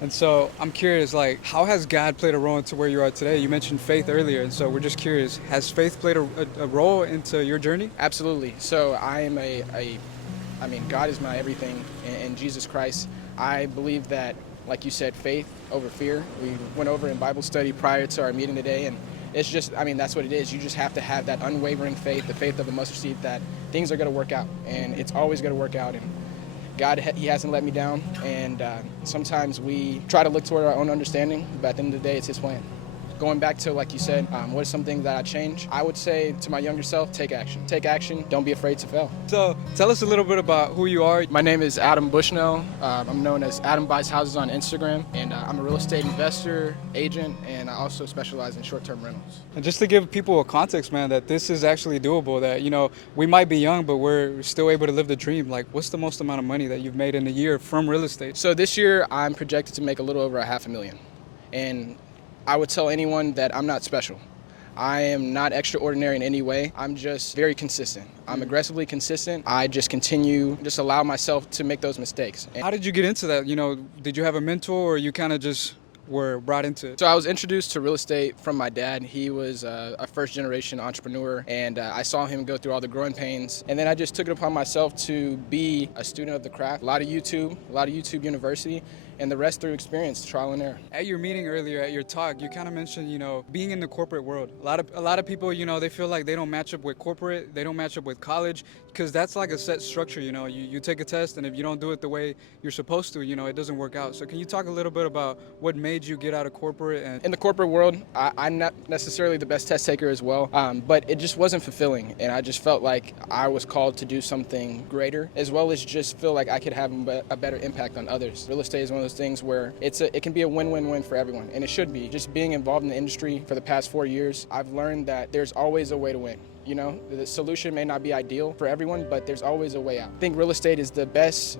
And so I'm curious, like, how has God played a role into where you are today? You mentioned faith earlier, and so we're just curious, has faith played a role into your journey? Absolutely. So I am I mean, God is my everything in Jesus Christ. I believe that, like you said, faith over fear. We went over in Bible study prior to our meeting today, and it's just, I mean, that's what it is. You just have to have that unwavering faith, the faith of a mustard seed, that things are going to work out, and it's always going to work out. And God, He hasn't let me down, and sometimes we try to look toward our own understanding, but at the end of the day, it's His plan. Going back to, like you said, what is something that I change? I would say to my younger self, take action. Take action. Don't be afraid to fail. So tell us a little bit about who you are. My name is Adam Bushnell. I'm known as Adam Buys Houses on Instagram, and I'm a real estate investor, agent, and I also specialize in short-term rentals. And just to give people a context, man, that this is actually doable, that, we might be young, but we're still able to live the dream. Like, what's the most amount of money that you've made in a year from real estate? So this year, I'm projected to make a little over $500,000. And I would tell anyone that I'm not special. I am not extraordinary in any way. I'm just very consistent. I'm aggressively consistent. I just just allow myself to make those mistakes. How did you get into that? Did you have a mentor, or you kind of just were brought into it? So I was introduced to real estate from my dad. He was a first-generation entrepreneur, and I saw him go through all the growing pains. And then I just took it upon myself to be a student of the craft. A lot of YouTube University, and the rest through experience, trial and error. At your meeting earlier, at your talk, you kind of mentioned, being in the corporate world. A lot of people, they feel like they don't match up with corporate, they don't match up with college, because that's like a set structure. You take a test, and if you don't do it the way you're supposed to, it doesn't work out. So can you talk a little bit about what made you get out of corporate? And in the corporate world, I'm not necessarily the best test taker as well, but it just wasn't fulfilling, and I just felt like I was called to do something greater, as well as just feel like I could have a better impact on others. Real estate is one of those things where it can be a win-win-win for everyone, and it should be. Just being involved in the industry for the past 4 years, I've learned that there's always a way to win. The solution may not be ideal for everyone, but there's always a way out. I think real estate is the best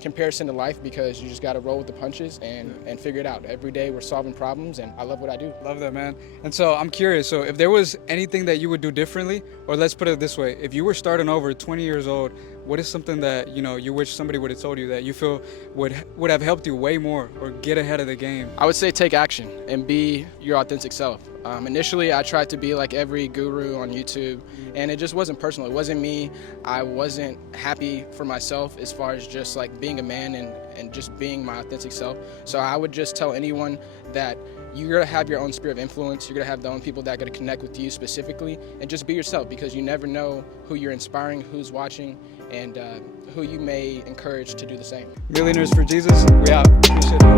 comparison to life, because you just got to roll with the punches and figure it out. Every day we're solving problems, and I love what I do. Love that, man. And so I'm curious, so if there was anything that you would do differently, or let's put it this way, if you were starting over 20 years old, what is something that, you wish somebody would have told you that you feel would have helped you way more or get ahead of the game? I would say take action and be your authentic self. Initially, I tried to be like every guru on YouTube, and it just wasn't personal. It wasn't me. I wasn't happy for myself as far as just like being a man and just being my authentic self. So I would just tell anyone that you're going to have your own sphere of influence. You're going to have the own people that are going to connect with you specifically, and just be yourself, because you never know who you're inspiring, who's watching, and who you may encourage to do the same. Millionaires for Jesus, we out. Appreciate it.